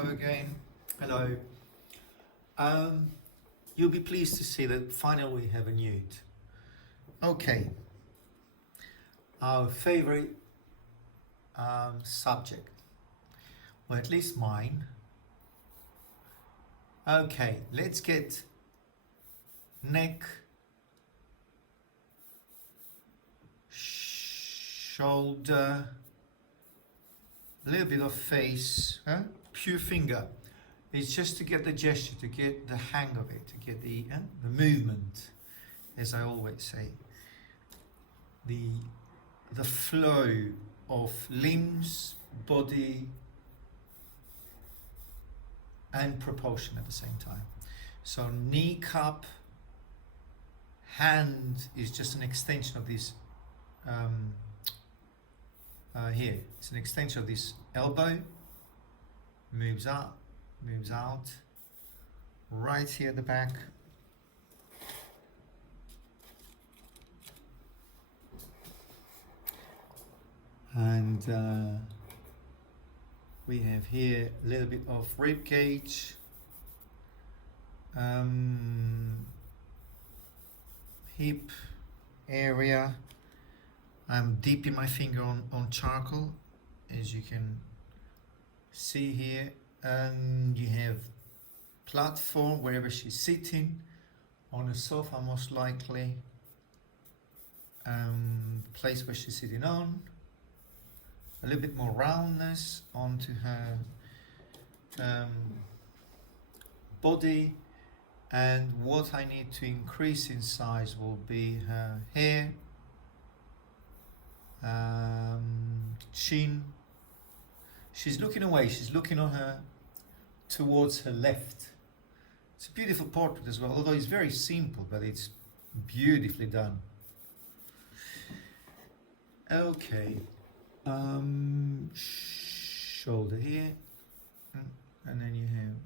Hello again. Hello. You'll be pleased to see that finally we have a nude. Okay. Our favorite subject, or at least mine. Okay, let's get neck, shoulder, a little bit of face, pure finger. It's just to get the gesture, to get the hang of it, to get the movement, as I always say. The flow of limbs, body, and propulsion at the same time. So kneecap, hand is just an extension of this here. It's an extension of this elbow, moves up, moves out, right here at the back. And we have here a little bit of rib cage, hip area. I'm dipping my finger on charcoal, as you can see here, and you have platform wherever she's sitting, on a sofa most likely, place where she's sitting on, a little bit more roundness onto her body, and what I need to increase in size will be her hair, chin. She's looking away, she's looking on her towards her left. It's a beautiful portrait as well, although it's very simple, but it's beautifully done. Okay, shoulder here, and then you have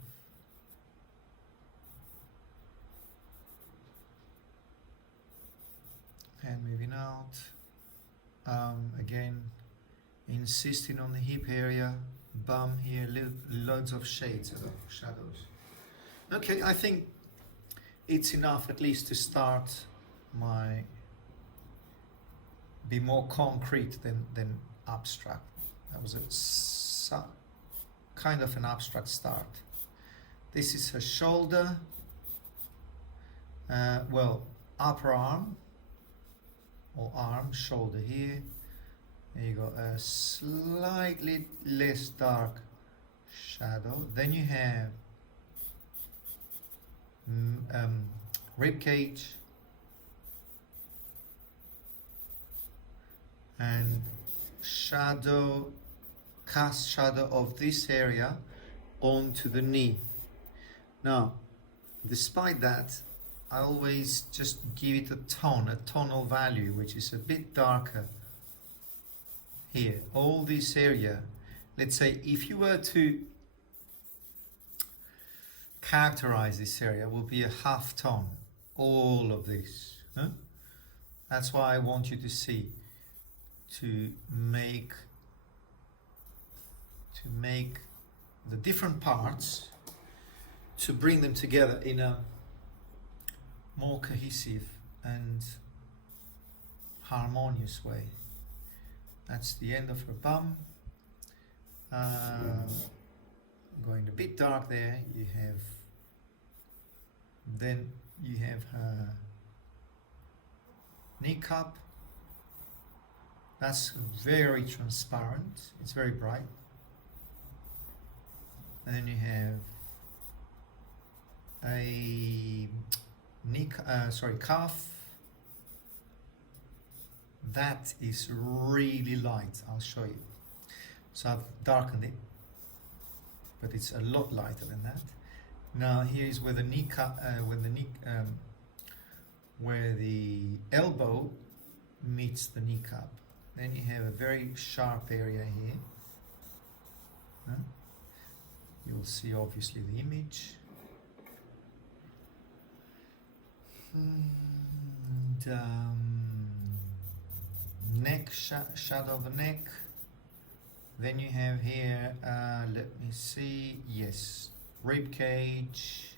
hand moving out. Again, insisting on the hip area, bum here, loads of shades of shadows. Okay, I think it's enough at least to start be more concrete than abstract. That was a kind of an abstract start. This is her shoulder, upper arm or arm, shoulder here. There you go, a slightly less dark shadow. Then you have rib cage and shadow, cast shadow of this area onto the knee. Now, despite that, I always just give it a tonal value, which is a bit darker here. All this area, let's say if you were to characterize this area, will be a half tone, all of this. That's why I want you to see, to make the different parts, to bring them together in a more cohesive and harmonious way. That's the end of her bum. Going a bit dark there, then you have her kneecap. That's very transparent, it's very bright. And then you have a calf. That is really light, I'll show you. So I've darkened it, but it's a lot lighter than that. Now here's where the where the elbow meets the kneecap. Then you have a very sharp area here. You'll see obviously the image. And, neck, shadow of the neck, Then you have here, let me see, yes, rib cage,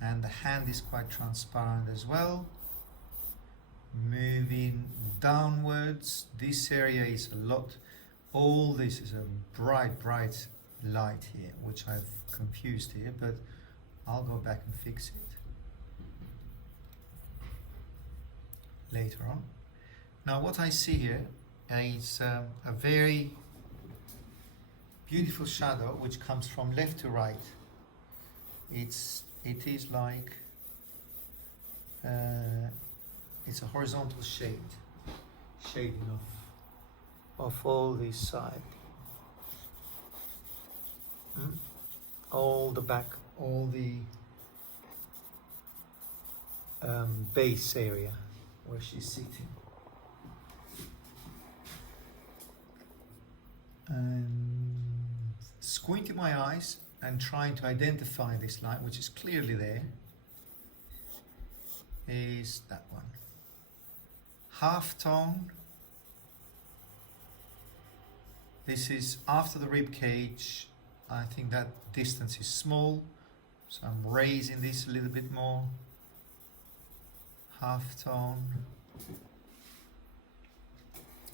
and the hand is quite transparent as well. Moving downwards, this area is a lot, all this is a bright light here, which I've confused here, but I'll go back and fix it later on. Now what I see here is a very beautiful shadow which comes from left to right. It is like it's a horizontal shading of all this side, all the back, all the base area where she's sitting. And squinting my eyes and trying to identify this light, which is clearly there, is that one. Half tone. This is after the rib cage. I think that distance is small, so I'm raising this a little bit more. Half tone.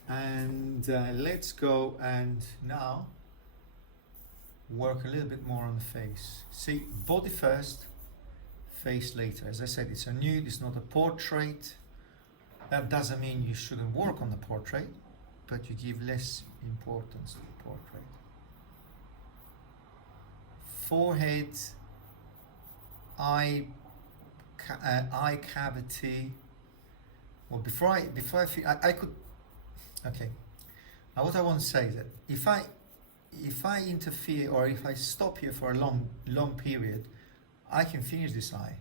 And let's go and now work a little bit more on the face. See, body first, face later. As I said, it's a nude, it's not a portrait. That doesn't mean you shouldn't work on the portrait, but you give less importance to the portrait. Forehead, eye cavity. Well, before I could. Okay. Now, what I want to say is that if I interfere or if I stop here for a long period, I can finish this eye.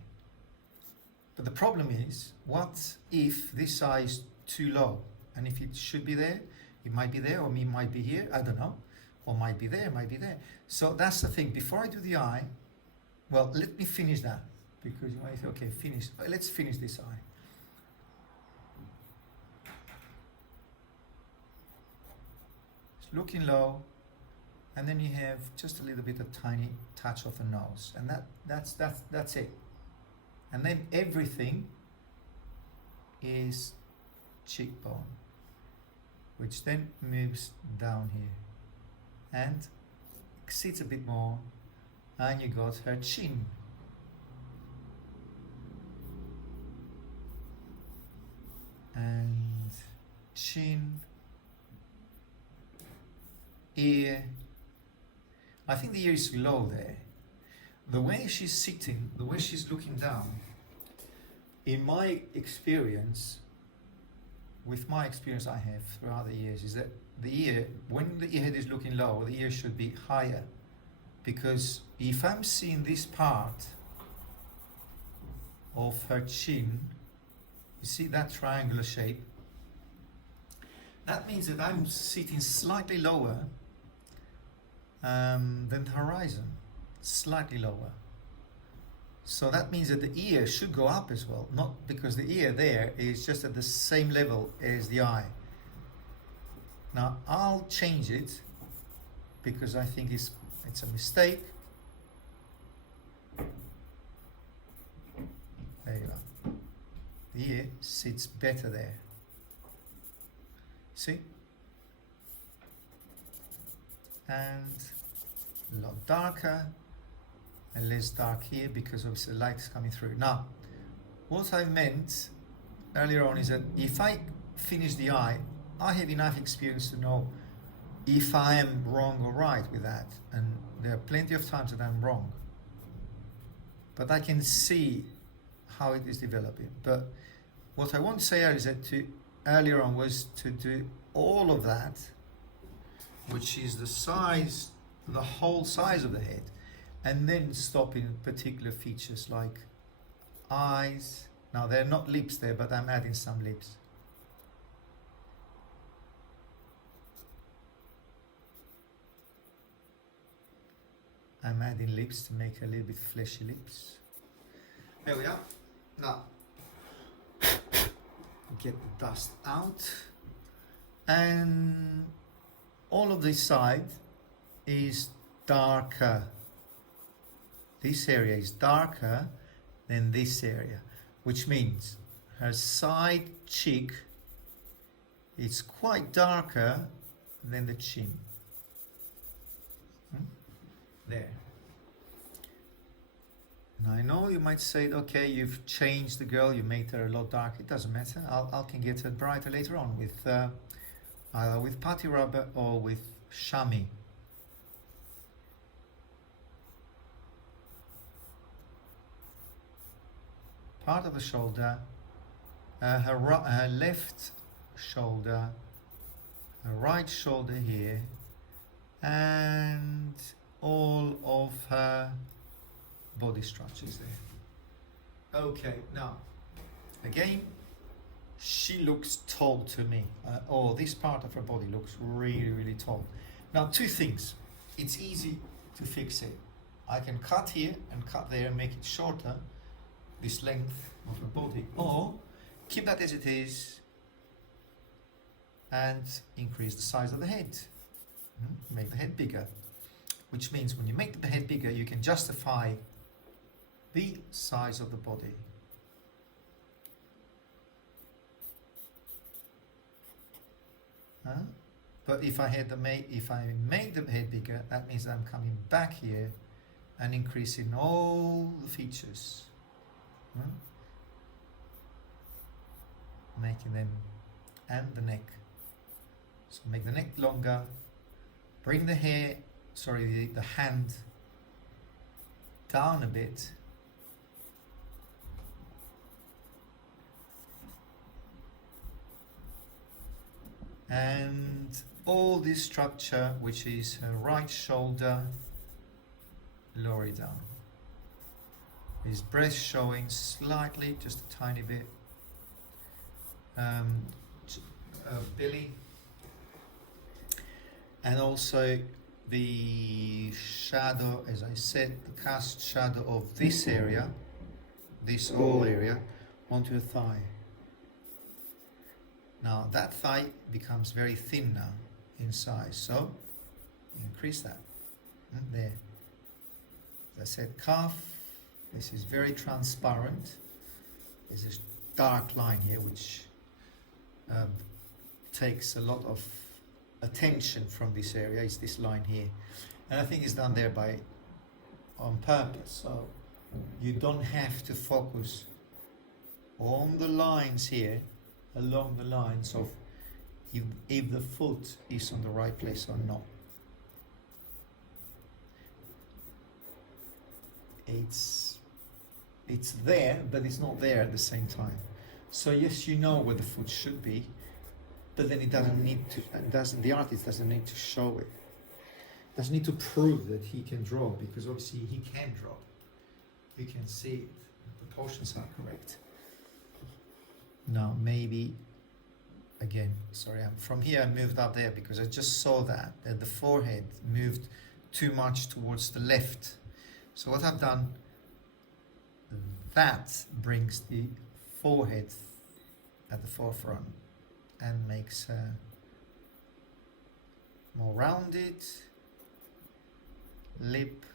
But the problem is, what if this eye is too low? And if it should be there, it might be there, or it might be here, I don't know. Or might be there, might be there. So that's the thing. Before I do the eye, well, let me finish that. Because you might say, okay, finish. Let's finish this eye. It's looking low. And then you have just a little bit of tiny touch of the nose. And that's it. And then everything is cheekbone, which then moves down here and sits a bit more, and you got her chin. And chin, ear. I think the ear is low there. The way she's sitting, the way she's looking down, in my experience, with my experience I have throughout the years, is that the ear, when the earhead is looking low, the ear should be higher. Because if I'm seeing this part of her chin, you see that triangular shape, that means that I'm sitting slightly lower than the horizon, slightly lower. So that means that the ear should go up as well, not because the ear there is just at the same level as the eye. Now I'll change it because I think it's a mistake. There you are. The ear sits better there. See? And a lot darker and less dark here because obviously the light is coming through. Now, what I meant earlier on is that if I finish the eye, I have enough experience to know if I am wrong or right with that. And there are plenty of times that I'm wrong. But I can see how it is developing. But what I want to say is that earlier on was to do all of that, which is the size, the whole size of the head, and then stop in particular features like eyes. Now they're not lips there, but I'm adding some lips. I'm adding lips to make a little bit fleshy lips. There we are. Now, get the dust out. And all of this side is darker. This area is darker than this area, which means her side cheek is quite darker than the chin. There. And I know you might say, okay, you've changed the girl, you made her a lot darker. It doesn't matter. I can get her brighter later on with either with putty rubber or with chamois. Part of the shoulder, her left shoulder, her right shoulder here, and all of her body structures there. Okay, now again, she looks tall to me, or this part of her body looks really, really tall. Now, two things. It's easy to fix it. I can cut here and cut there and make it shorter, this length of her body, or keep that as it is and increase the size of the head. Make the head bigger, which means when you make the head bigger, you can justify the size of the body. But if I made the head bigger, that means I'm coming back here and increasing all the features. Making them, and the neck. So make the neck longer, bring the hair, the hand down a bit. And all this structure, which is her right shoulder, lower it down. His breast showing slightly, just a tiny bit. Belly, and also the shadow, as I said, the cast shadow of this area, this whole area, onto her thigh. Now that thigh becomes very thin now in size, so increase that. There. As I said, calf. This is very transparent. There's this dark line here which takes a lot of attention from this area. Is this line here, and I think it's done there on purpose, so you don't have to focus on the lines here, along the lines of if the foot is on the right place or not. It's there, but it's not there at the same time. So yes, you know where the foot should be, but then it doesn't need to. The artist doesn't need to show it. Doesn't need to prove that he can draw, because obviously he can draw. You can see it. The proportions are correct. Now maybe again. Sorry, from here I moved up there because I just saw that the forehead moved too much towards the left. So what I've done, that brings the forehead at the forefront and makes more rounded lip,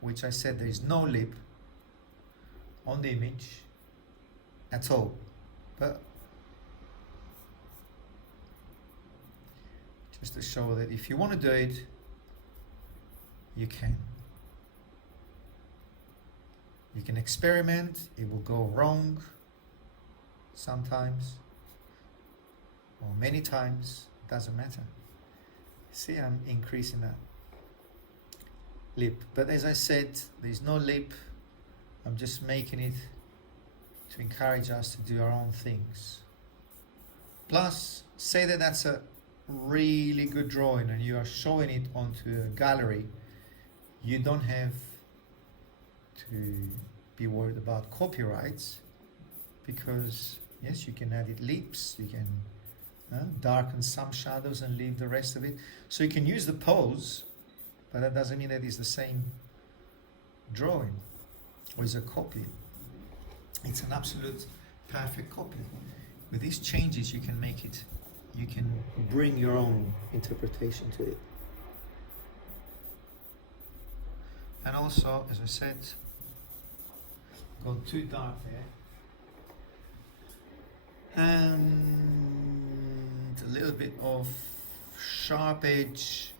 which I said there is no lip on the image at all, but just to show that if you want to do it, you can. You can experiment. It will go wrong sometimes, or many times. It doesn't matter. See, I'm increasing that lip, but as I said, there's no lip. I'm just making it to encourage us to do our own things. Plus, say that that's a really good drawing and you are showing it onto a gallery, you don't have to be worried about copyrights, because yes, you can edit lips, you can darken some shadows and leave the rest of it. So you can use the pose, but that doesn't mean that it's the same drawing or it's a copy. It's an absolute perfect copy. With these changes you can make it you can bring your own interpretation to it. And also, as I said, gone too dark there. And a little bit of sharp edge,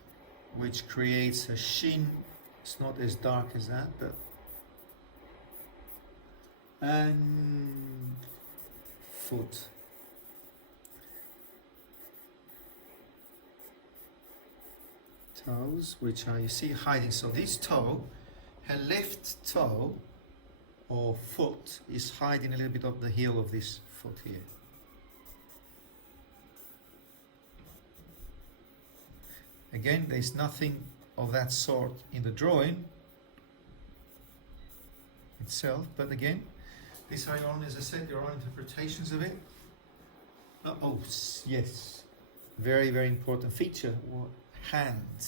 which creates a sheen. It's not as dark as that, but and foot. Toes, which are, you see, hiding. So this toe, her left toe or foot is hiding a little bit of the heel of this foot here. Again, there's nothing of that sort in the drawing itself, but again, these are your own, as I said, your own interpretations of it. Oh, yes, very, very important feature. Hand,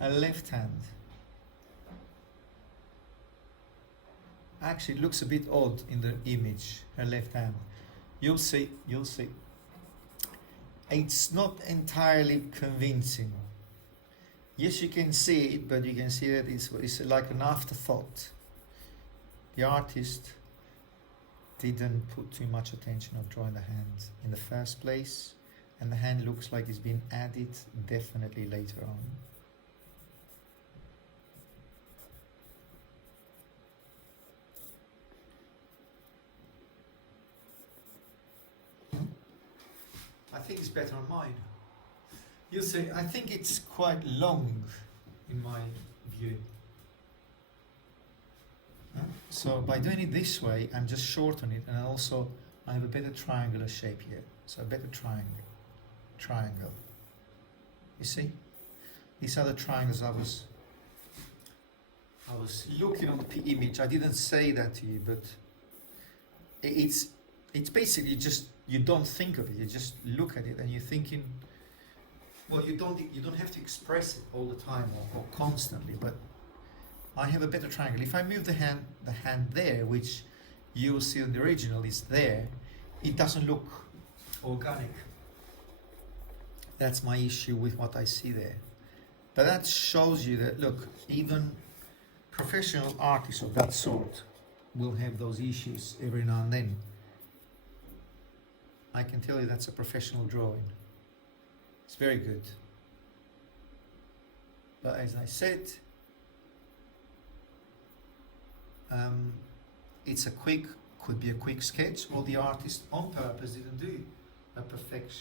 her left hand. Actually, it looks a bit odd in the image, her left hand. You'll see, you'll see. It's not entirely convincing. Yes, you can see it, but you can see that it's like an afterthought. The artist didn't put too much attention of drawing the hand in the first place, and the hand looks like it's been added definitely later on. I think it's better on mine. You'll see, I think it's quite long in my view. So by doing it this way, I'm just shortening it, and also I have a better triangular shape here. So a better triangle. You see? These are the triangles I was looking on the image. I didn't say that to you, but it's basically just, you don't think of it, you just look at it and you're thinking, well, you don't have to express it all the time or constantly, but I have a better triangle. If I move the hand there, which you will see in the original is there, it doesn't look organic. That's my issue with what I see there. But that shows you that, look, even professional artists of that sort will have those issues every now and then. I can tell you that's a professional drawing. It's very good. But as I said, it's could be a quick sketch, or the artist on purpose didn't do a perfect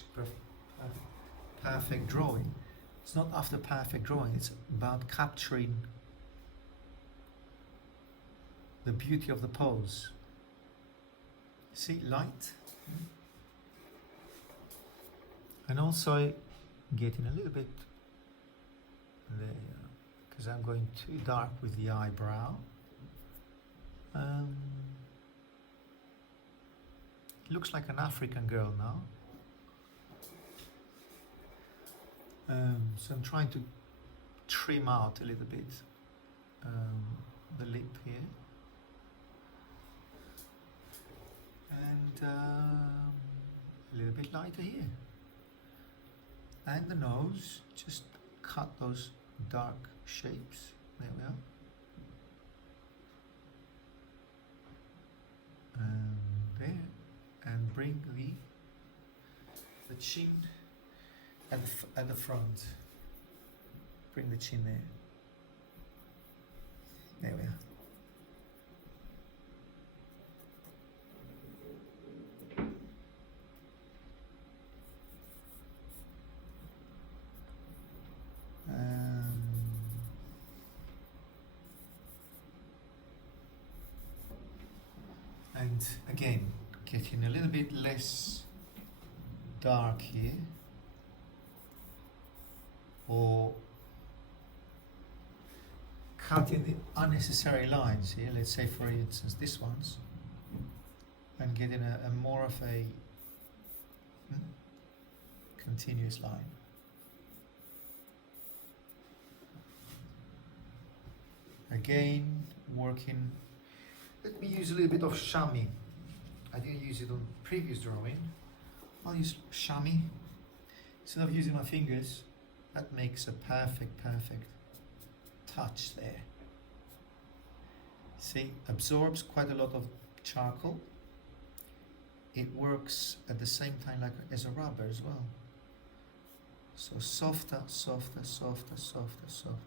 drawing. It's not after perfect drawing, it's about capturing the beauty of the pose. See, light. And also getting a little bit there, because I'm going too dark with the eyebrow. It looks like an African girl now. So I'm trying to trim out a little bit the lip here. And a little bit lighter here. And the nose, just cut those dark shapes. There we are. And there, and bring the chin at the front. Bring the chin there. There we are. And again, getting a little bit less dark here, or cutting the unnecessary lines here, let's say for instance this one's, and getting a more of a continuous line. Again, working. Let me use a little bit of chamois. I didn't use it on previous drawing. I'll use chamois instead of using my fingers, that makes a perfect touch there. See, absorbs quite a lot of charcoal. It works at the same time like as a rubber as well. So softer, softer, softer, softer, softer.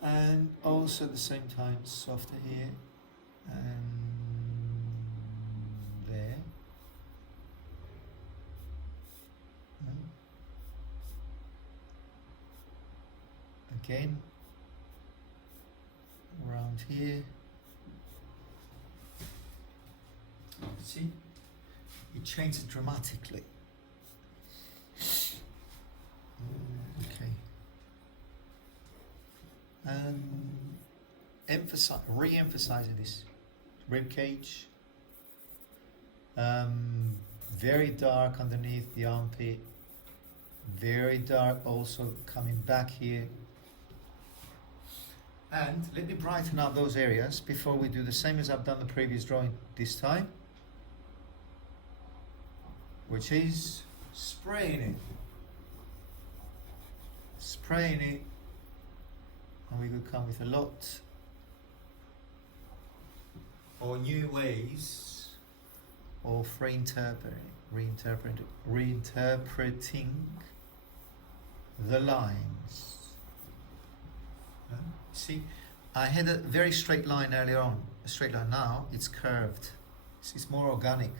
And also at the same time softer here and there. Again, around here. See, it changes dramatically. Okay. And re-emphasizing this rib cage. Very dark underneath the armpit. Very dark also coming back here. And let me brighten up those areas before we do the same as I've done the previous drawing this time, which is spraying it. Spraying it, and we could come with a lot or new ways of reinterpreting the lines. See, I had a very straight line earlier on, a straight line. Now it's curved. It's more organic.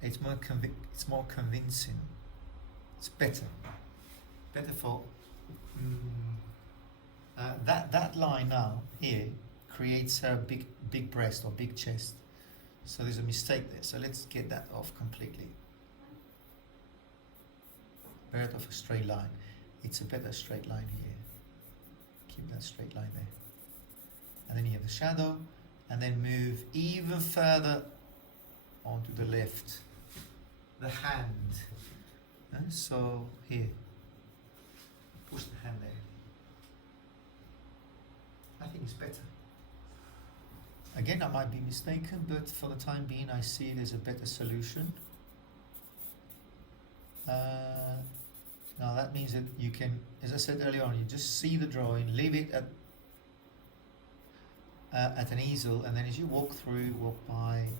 It's more convincing. It's better for that line now here creates a big breast or big chest. So there's a mistake there. So let's get that off completely. Better off a straight line. It's a better straight line here. Keep that straight line there. And then you have the shadow, and then move even further onto the left. The hand. And so here. Push the hand there. I think it's better. Again, I might be mistaken, but for the time being, I see there's a better solution. Now that means that you can, as I said earlier on, you just see the drawing, leave it at an easel, and then as you walk by,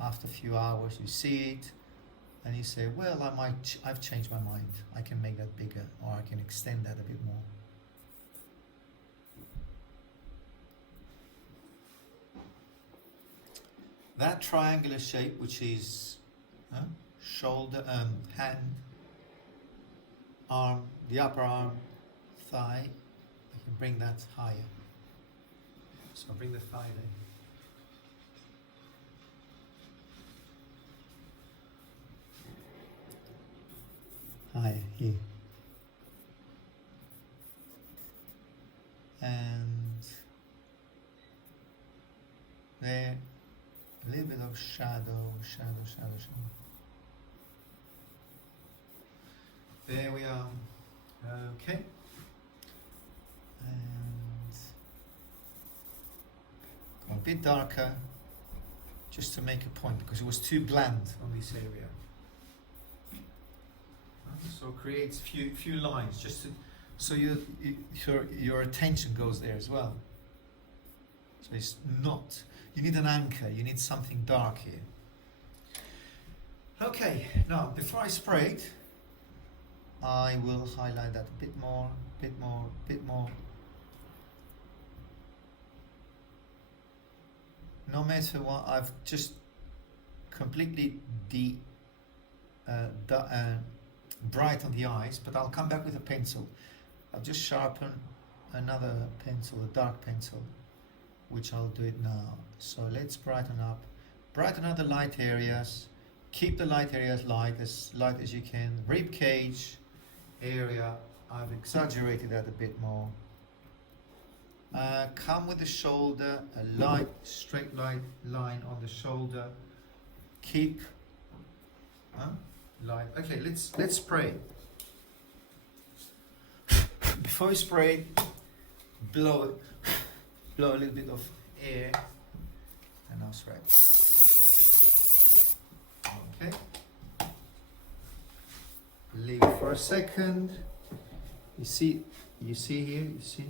after a few hours, you see it, and you say, well, I've changed my mind. I can make that bigger, or I can extend that a bit more. That triangular shape, which is shoulder, hand, arm, the upper arm, thigh, I can bring that higher. So I'll bring the thigh there. Higher, here. And there, a little bit of shadow. There we are. Okay. And go a bit darker, just to make a point, because it was too bland on this area. So creates few lines, just to, so your attention goes there as well. So it's not, you need an anchor, you need something dark here. Okay, now before I spray it, I will highlight that a bit more. No matter what, I've just completely bright on the eyes, but I'll come back with a pencil. I've just sharpened another pencil, a dark pencil, which I'll do it now. So let's brighten up the light areas. Keep the light areas light as you can. Rib cage area, I've exaggerated that a bit more. Come with the shoulder, a light, straight line on the shoulder. Keep light. Okay, let's spray. Before we spray, blow a little bit of air, and I'll spray. Okay. leave it for a second. You see here, you see?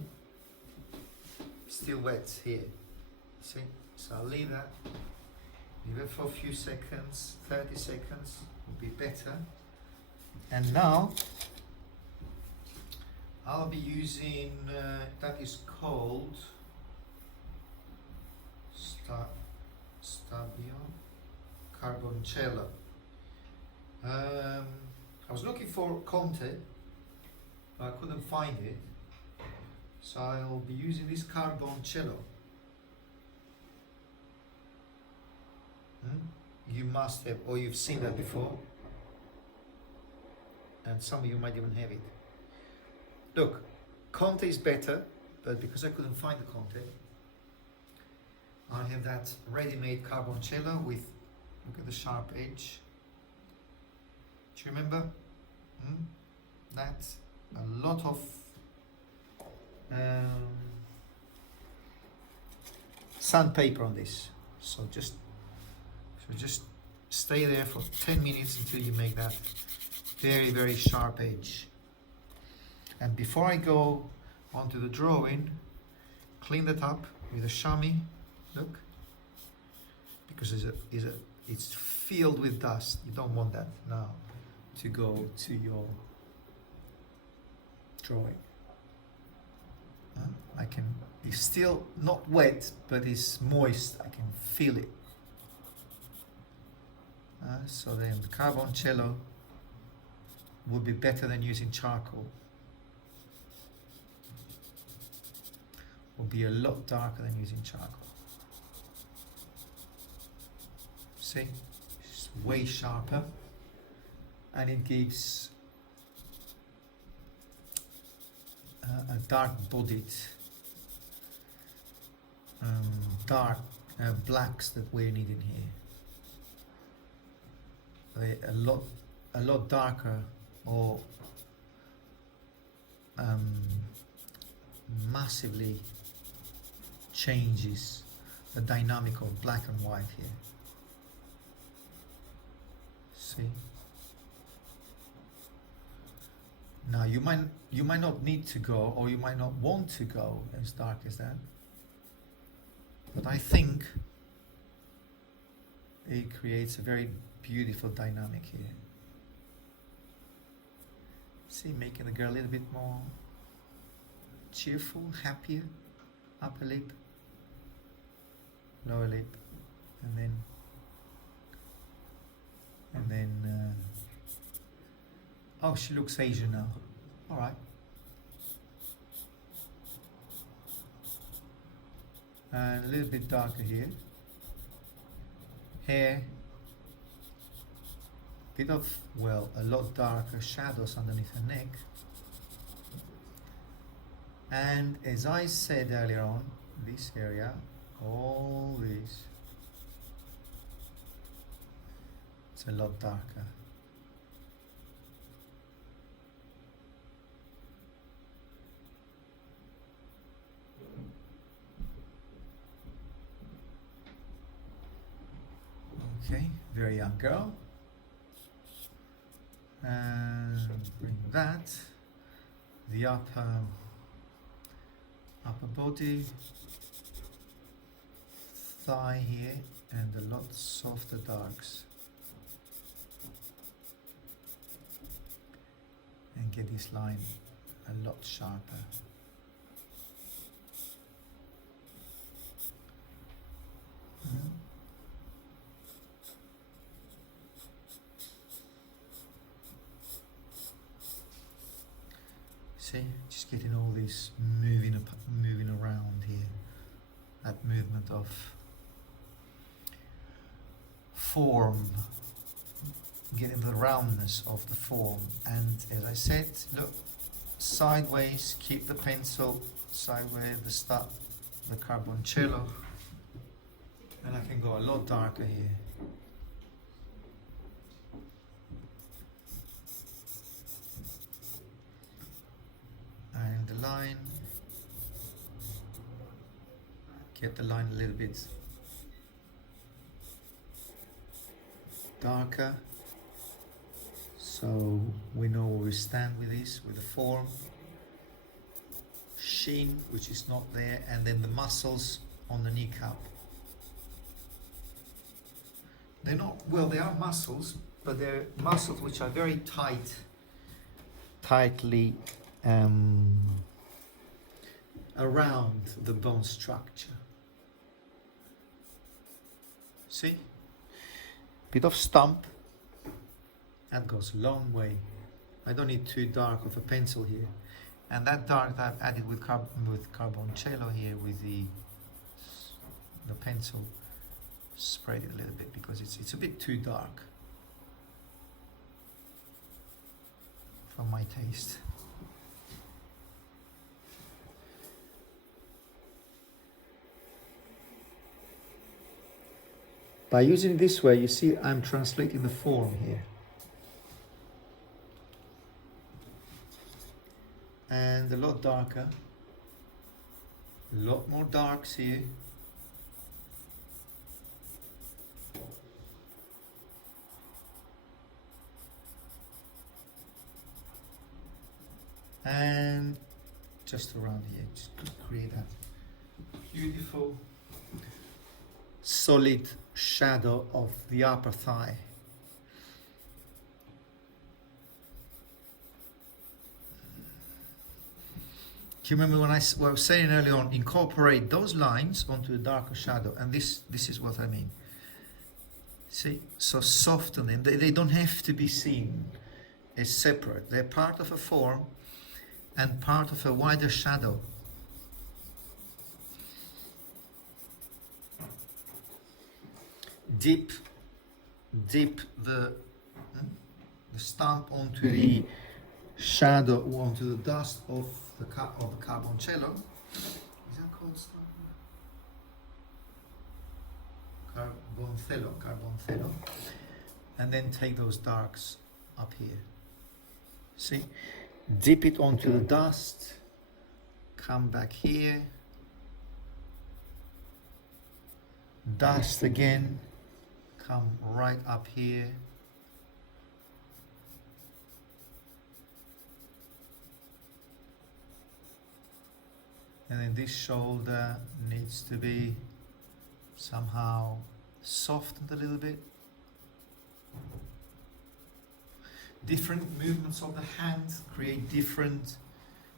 Still wet here. You see? So I'll leave that. Leave it for a few seconds, 30 seconds would be better. And now I'll be using that is called Stabio Carboncello. I was looking for Conte, but I couldn't find it, so I'll be using this Carboncello. You must have, or you've seen that before, and some of you might even have it. Look, Conte is better, but because I couldn't find the Conte, I have that ready-made Carboncello with, look at the sharp edge. Do you remember? That's a lot of sandpaper on this. So just stay there for 10 minutes until you make that very, very sharp edge. And before I go onto the drawing, clean that up with a chamois. Look, because it's filled with dust. You don't want that now to go to your drawing. It's still not wet, but it's moist. I can feel it. So then the Carboncello would be better than using charcoal. Will be a lot darker than using charcoal. See, it's way sharper, and it gives a dark-bodied, dark blacks that we're needing here. They're a lot darker, or massively changes the dynamic of black and white here. See? Now you might not need to go, or you might not want to go as dark as that, but I think it creates a very beautiful dynamic here. See, making the girl a little bit more cheerful, happier. Upper lip, lower lip, and then oh, she looks Asian now. All right. And a little bit darker here. Hair, bit of, well, a lot darker shadows underneath her neck. And as I said earlier on, this area, all this, it's a lot darker. Okay, very young girl. And bring that, the upper body, thigh here, and a lot softer darks. And get this line a lot sharper. See, just getting all this moving around here. That movement of form, getting the roundness of the form. And as I said, look, sideways, keep the pencil sideways, the Carboncello, and I can go a lot darker here. And the line, get the line a little bit darker, So we know where we stand with this, with the form, shin, which is not there, and then the muscles on the kneecap. They're not, well, they are muscles, but they're muscles which are very tightly around the bone structure. See? Bit of stump. That goes a long way. I don't need too dark of a pencil here. And that dark that I've added with carboncello here with the pencil, sprayed it a little bit because it's a bit too dark for my taste. By using this way, you see I'm translating the form here. And a lot darker, a lot more darks here. And just around here, just to create that beautiful solid shadow of the upper thigh. Do you remember when I was saying earlier on, incorporate those lines onto a darker shadow, and this is what I mean. See, so soften them. They don't have to be seen as separate. They're part of a form and part of a wider shadow. Dip the stamp onto the shadow, onto the dust of the carboncello. Is that called stamp? Carboncello. And then take those darks up here. See? Dip it onto the dust. Come back here. Dust again. Come right up here. And then this shoulder needs to be somehow softened a little bit. Different movements of the hand create different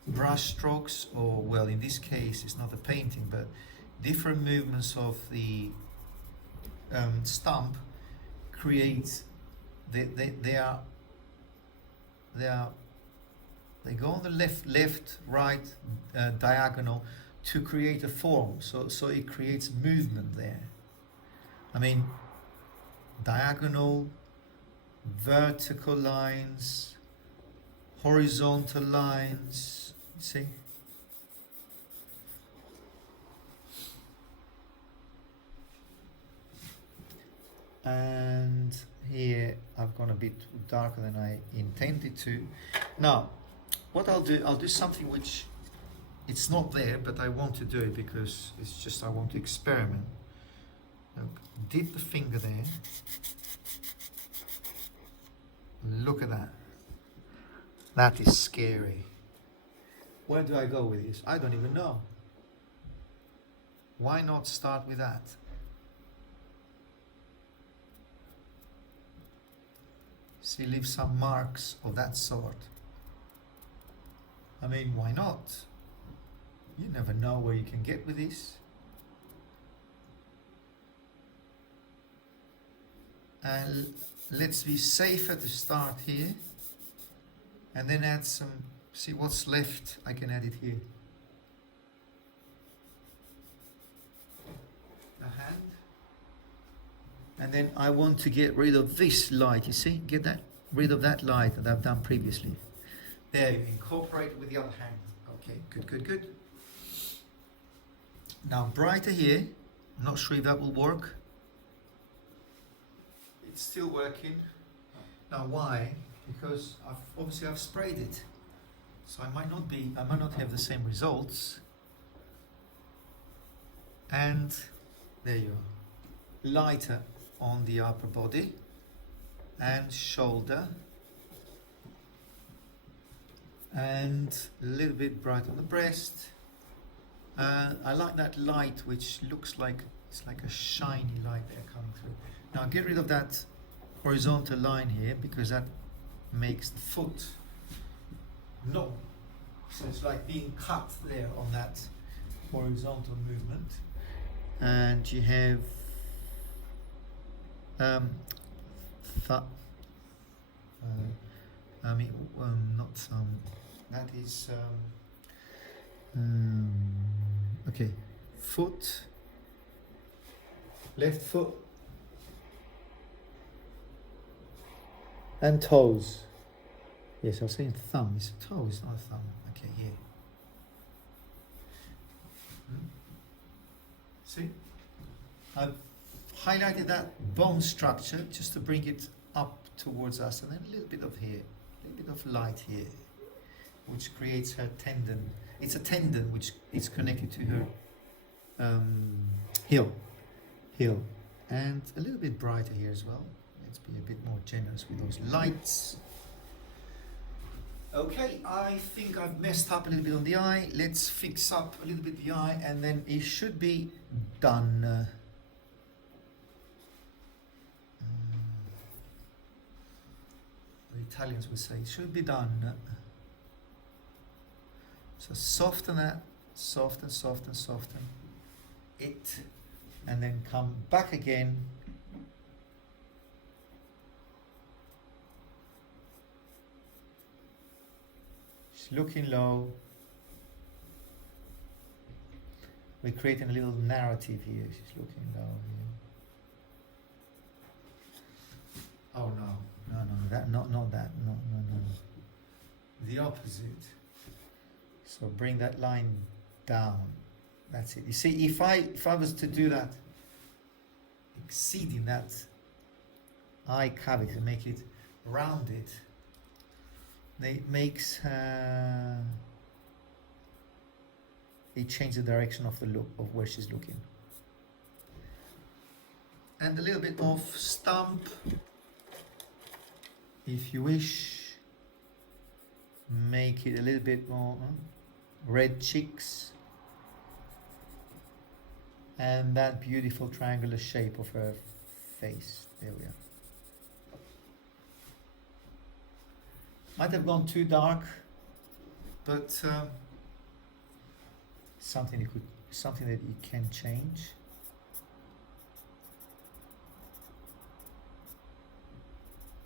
brush strokes, or well, in this case it's not a painting, but different movements of the stump create, they go on the left, right diagonal to create a form. So it creates movement there. I mean, diagonal, vertical lines, horizontal lines. You see? And here I've gone a bit darker than I intended to. Now, what I'll do something which it's not there, but I want to do it because it's just I want to experiment. Look, dip the finger there. Look at that. That is scary. Where do I go with this? I don't even know. Why not start with that? See, leave some marks of that sort. I mean, why not? You never know where you can get with this. And let's be safer to start here. And then add some, see what's left, I can add it here. The hand. And then I want to get rid of this light, you see? Get rid of that light that I've done previously. There, you incorporate it with the other hand. Okay, good. Now brighter here. I'm not sure if that will work. It's still working. Now why? Because obviously I've sprayed it. So I might not have the same results. And there you are. Lighter on the upper body and shoulder. and a little bit bright on the breast. I like that light which looks like it's like a shiny light there coming through. Now get rid of that horizontal line here because that makes the foot long. So it's like being cut there on that horizontal movement. And you have not thumb. That is okay. Foot, left foot, and toes. Yes, I was saying thumb. It's toe. It's not a thumb. Okay, here. See, I've highlighted that bone structure just to bring it up towards us, and then a little bit of here, a little bit of light here, which creates her tendon. It's a tendon which is connected to her heel, and a little bit brighter here as well. Let's be a bit more generous with those lights. Okay, I think I've messed up a little bit on the eye. Let's fix up a little bit the eye, and then it should be done. The Italians would say it should be done. So soften that, soften it, and then come back again. She's looking low. We're creating a little narrative here. She's looking low here. Oh no, that not that, no. The opposite. So bring that line down. That's it. You see, if I was to do that, exceeding that eye cavity, make it rounded, it makes it change the direction of the look of where she's looking. And a little bit of stump, if you wish. Make it a little bit more red cheeks, and that beautiful triangular shape of her face. There we are. Might have gone too dark, but something that you can change.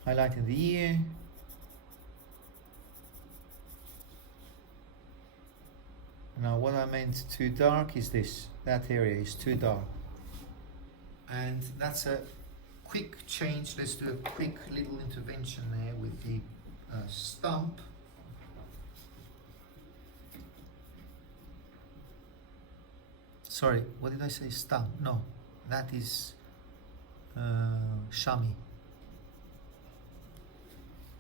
Highlighting the ear. Now what I meant too dark is this. That area is too dark. And that's a quick change. Let's do a quick little intervention there with the stump. Sorry, what did I say? Stump? No, that is chamois.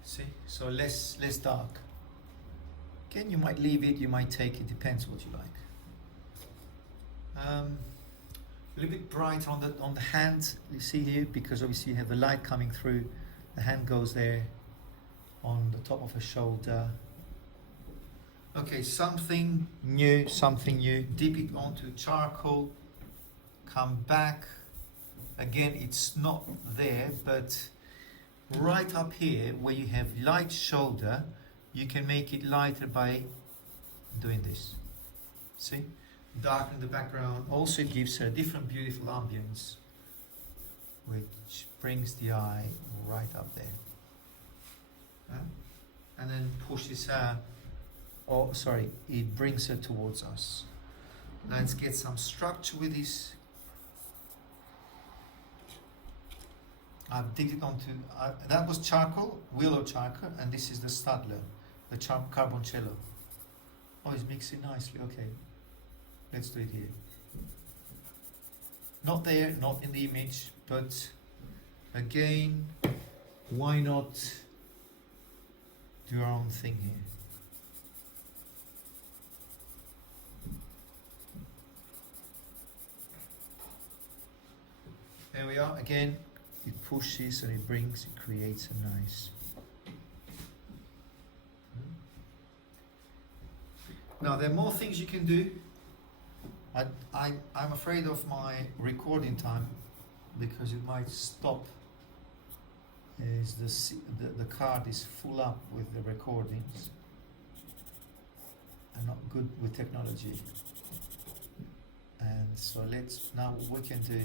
See, so less dark. Again, you might leave it, you might take it, depends what you like. A little bit bright on the hand, you see here, because obviously you have the light coming through. The hand goes there on the top of her shoulder. Okay, something new. Dip it onto charcoal, come back. Again, it's not there, but right up here where you have light shoulder, you can make it lighter by doing this. See? Darken the background. Also it gives her a different beautiful ambience, which brings the eye right up there. And then pushes her, it brings her towards us. Let's get some structure with this. I've dipped it onto, that was charcoal, willow charcoal, and this is the Stadler, the carboncello. Oh, it's mixing nicely, okay. Let's do it here. Not there, not in the image, but again, why not do our own thing here? There we are, again, it pushes and it brings, it creates a nice. Now there are more things you can do. I'm afraid of my recording time because it might stop as the card is full up with the recordings. I'm not good with technology. And so now what we can do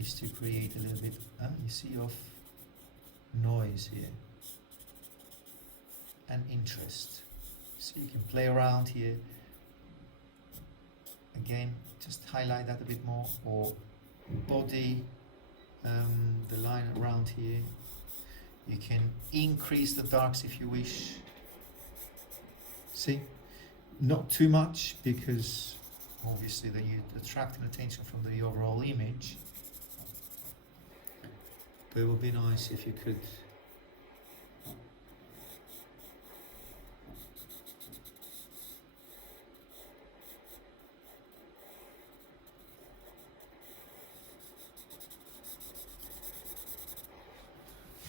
is to create a little bit, you see, of noise here and interest. So you can play around here. Again, just highlight that a bit more, or body, the line around here. You can increase the darks if you wish. See, not too much because obviously then you're attracting attention from the overall image. But it would be nice if you could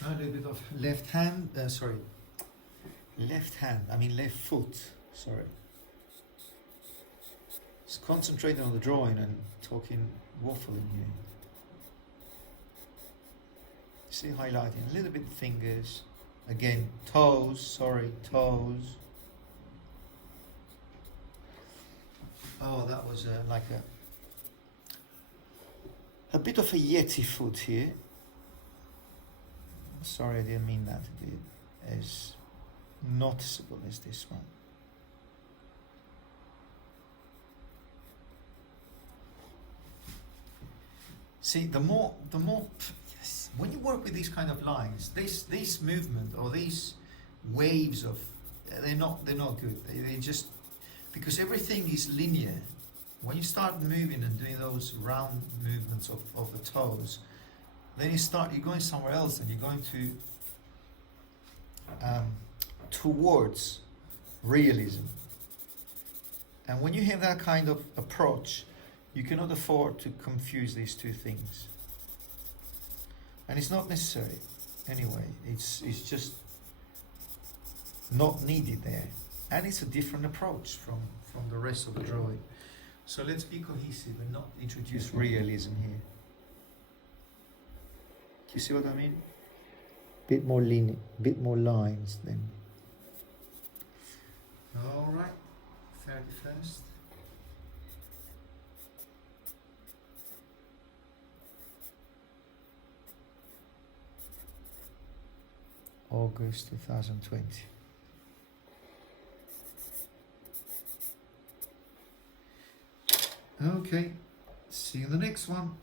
a little bit of left hand, left foot, sorry. Just concentrating on the drawing and talking, waffling here. See, highlighting a little bit fingers. Again, toes. Oh, that was like a bit of a Yeti foot here. Sorry, I didn't mean that to be as noticeable as this one. See, the more yes, when you work with these kind of lines, this movement or these waves of they're not good. They just, because everything is linear. When you start moving and doing those round movements of the toes, then you're going somewhere else, and you're going to towards realism. And when you have that kind of approach, you cannot afford to confuse these two things. And it's not necessary anyway. It's just not needed there. And it's a different approach from the rest of the drawing. So let's be cohesive and not introduce realism here. Do you see what I mean? Bit more linear, bit more lines then. All right, 31st. August 2020. Okay, see you in the next one.